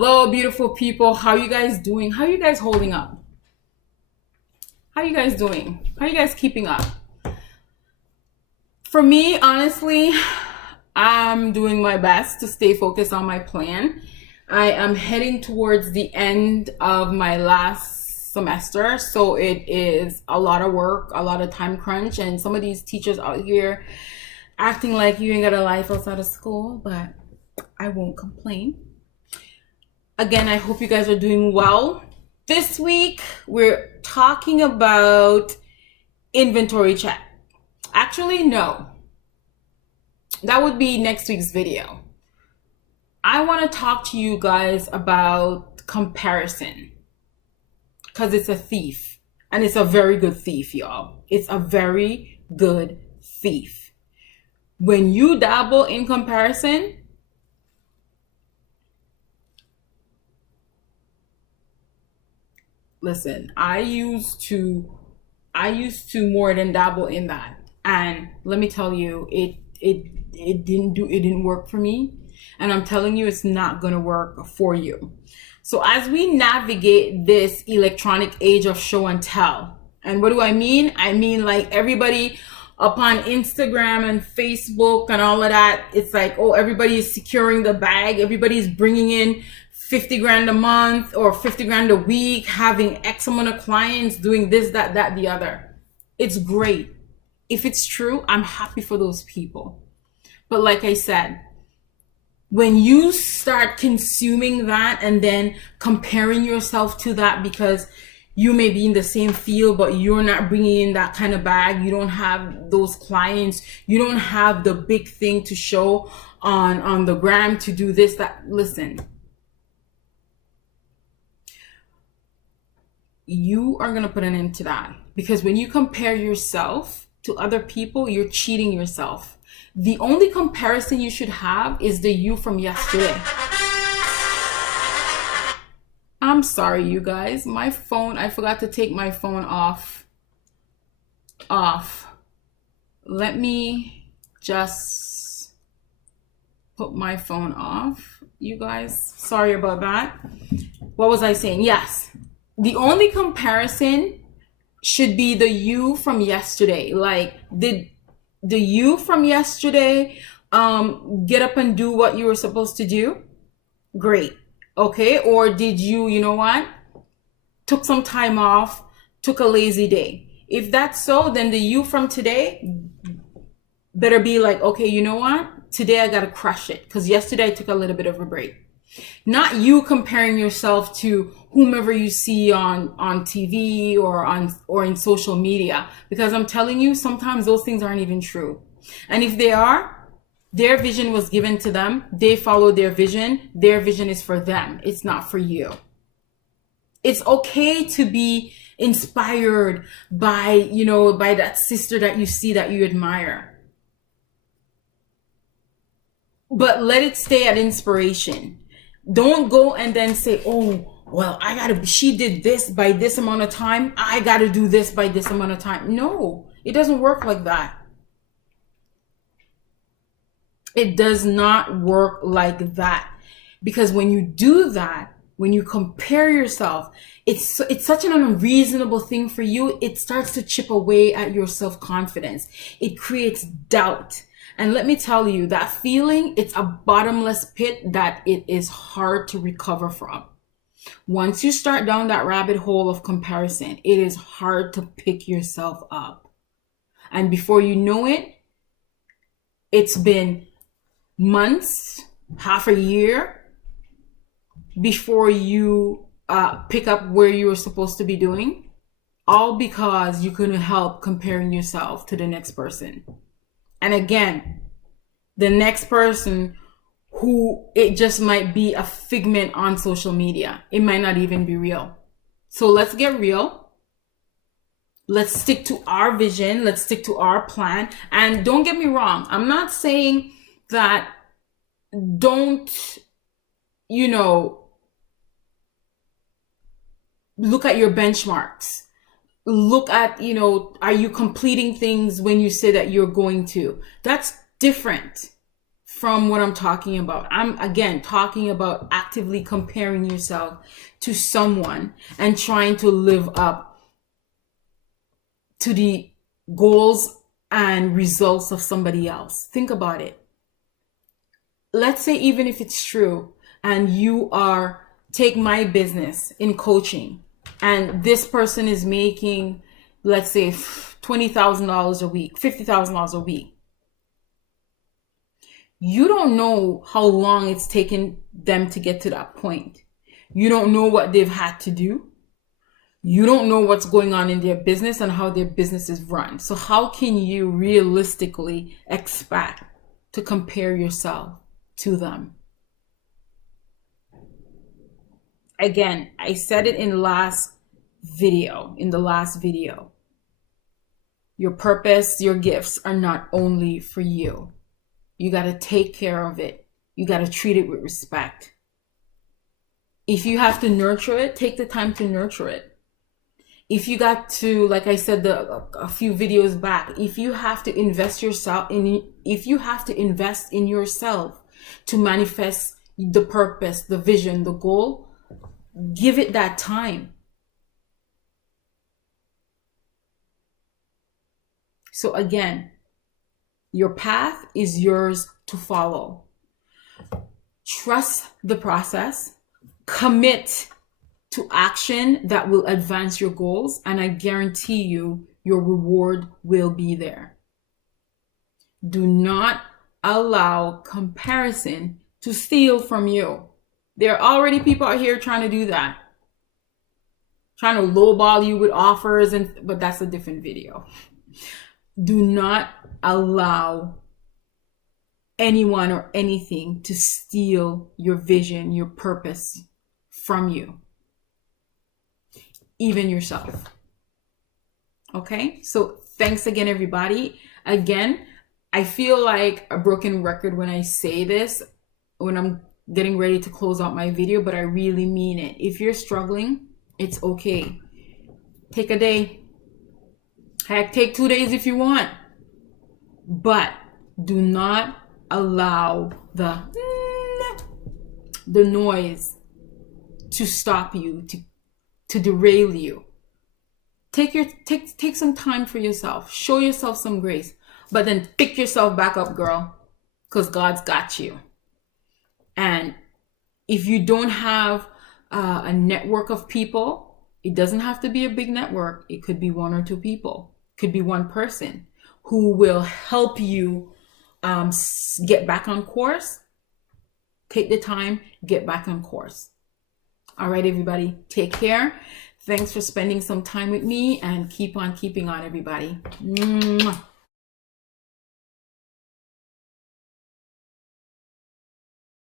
Hello, beautiful people. How you guys doing? How you guys holding up? How you guys doing? How you guys keeping up? For me, honestly, I'm doing my best to stay focused on my plan. I am heading towards the end of my last semester, so it is a lot of work, a lot of time crunch, and some of these teachers out here acting like you ain't got a life outside of school, but I won't complain. Again, I hope you guys are doing well. This week, we're talking about inventory check. Actually, no. That would be next week's video. I want to talk to you guys about comparison because it's a thief, and it's a very good thief, y'all. It's a very good thief. When you dabble in comparison, listen, I used to more than dabble in that, and let me tell you, it didn't work for me, and I'm telling you, it's not gonna work for you. So as we navigate this electronic age of show and tell, and what do I mean? I mean, like, everybody up on Instagram and Facebook and all of that, it's like, oh, everybody is securing the bag, everybody's bringing in 50 grand a month or 50 grand a week, having X amount of clients, doing this, that, the other. It's great. If it's true, I'm happy for those people. But like I said, when you start consuming that and then comparing yourself to that because you may be in the same field, but you're not bringing in that kind of bag, you don't have those clients, you don't have the big thing to show on the gram to do this, that, listen, you are going to put an end to that, because when you compare yourself to other people, you're cheating yourself. The only comparison you should have is the you from yesterday. I'm sorry, you guys. My phone, I forgot to take my phone off. Let me just put my phone off, you guys. Sorry about that. What was I saying? Yes. The only comparison should be the you from yesterday. Like, did the you from yesterday get up and do what you were supposed to do? Great. Okay. Or did you know what? Took some time off, took a lazy day. If that's so, then the you from today better be like, okay, you know what? Today I got to crush it, because yesterday I took a little bit of a break. Not you comparing yourself to whomever you see on TV or in social media, because I'm telling you, sometimes those things aren't even true. And if they are, their vision was given to them. They follow their vision. Their vision is for them. It's not for you. It's okay to be inspired by that sister that you see that you admire. But let it stay at inspiration. Don't go and then say, oh, well, she did this by this amount of time, I gotta do this by this amount of time. No, it doesn't work like that. It does not work like that. Because when you do that, when you compare yourself, it's such an unreasonable thing for you. It starts to chip away at your self-confidence. It creates doubt. And let me tell you, that feeling, it's a bottomless pit that it is hard to recover from. Once you start down that rabbit hole of comparison, it is hard to pick yourself up. And before you know it, it's been months, half a year, before you pick up where you were supposed to be doing, all because you couldn't help comparing yourself to the next person. And again, the next person who it just might be a figment on social media. It might not even be real. So let's get real. Let's stick to our vision. Let's stick to our plan. And don't get me wrong. I'm not saying that don't, look at your benchmarks. Look at, are you completing things when you say that you're going to? That's different from what I'm talking about. I'm again talking about actively comparing yourself to someone and trying to live up to the goals and results of somebody else. Think about it. Let's say even if it's true and you are, take my business in coaching, and this person is making, let's say, $20,000 a week, $50,000 a week. You don't know how long it's taken them to get to that point. You don't know what they've had to do. You don't know what's going on in their business and how their business is run. So how can you realistically expect to compare yourself to them? Again, I said it in the last video. Your purpose, your gifts are not only for you. You got to take care of it. You got to treat it with respect. If you have to nurture it, take the time to nurture it. If you got to, like I said a few videos back, if you have to invest in yourself to manifest the purpose, the vision, the goal, give it that time. So again, your path is yours to follow. Trust the process. Commit to action that will advance your goals, and I guarantee you your reward will be there. Do not allow comparison to steal from you. There are already people out here trying to do that. Trying to lowball you with offers, but that's a different video. Do not allow anyone or anything to steal your vision, your purpose from you. Even yourself. Okay? So thanks again, everybody. Again, I feel like a broken record when I say this, when I'm getting ready to close out my video, but I really mean it. If you're struggling, it's okay. Take a day. Heck, take 2 days if you want. But do not allow the noise to stop you, to derail you. Take some time for yourself. Show yourself some grace. But then pick yourself back up, girl. Because God's got you. And if you don't have a network of people, it doesn't have to be a big network. It could be 1 or 2 people. It could be 1 person who will help you get back on course. Take the time, get back on course. All right, everybody, take care. Thanks for spending some time with me, and keep on keeping on, everybody. Mwah.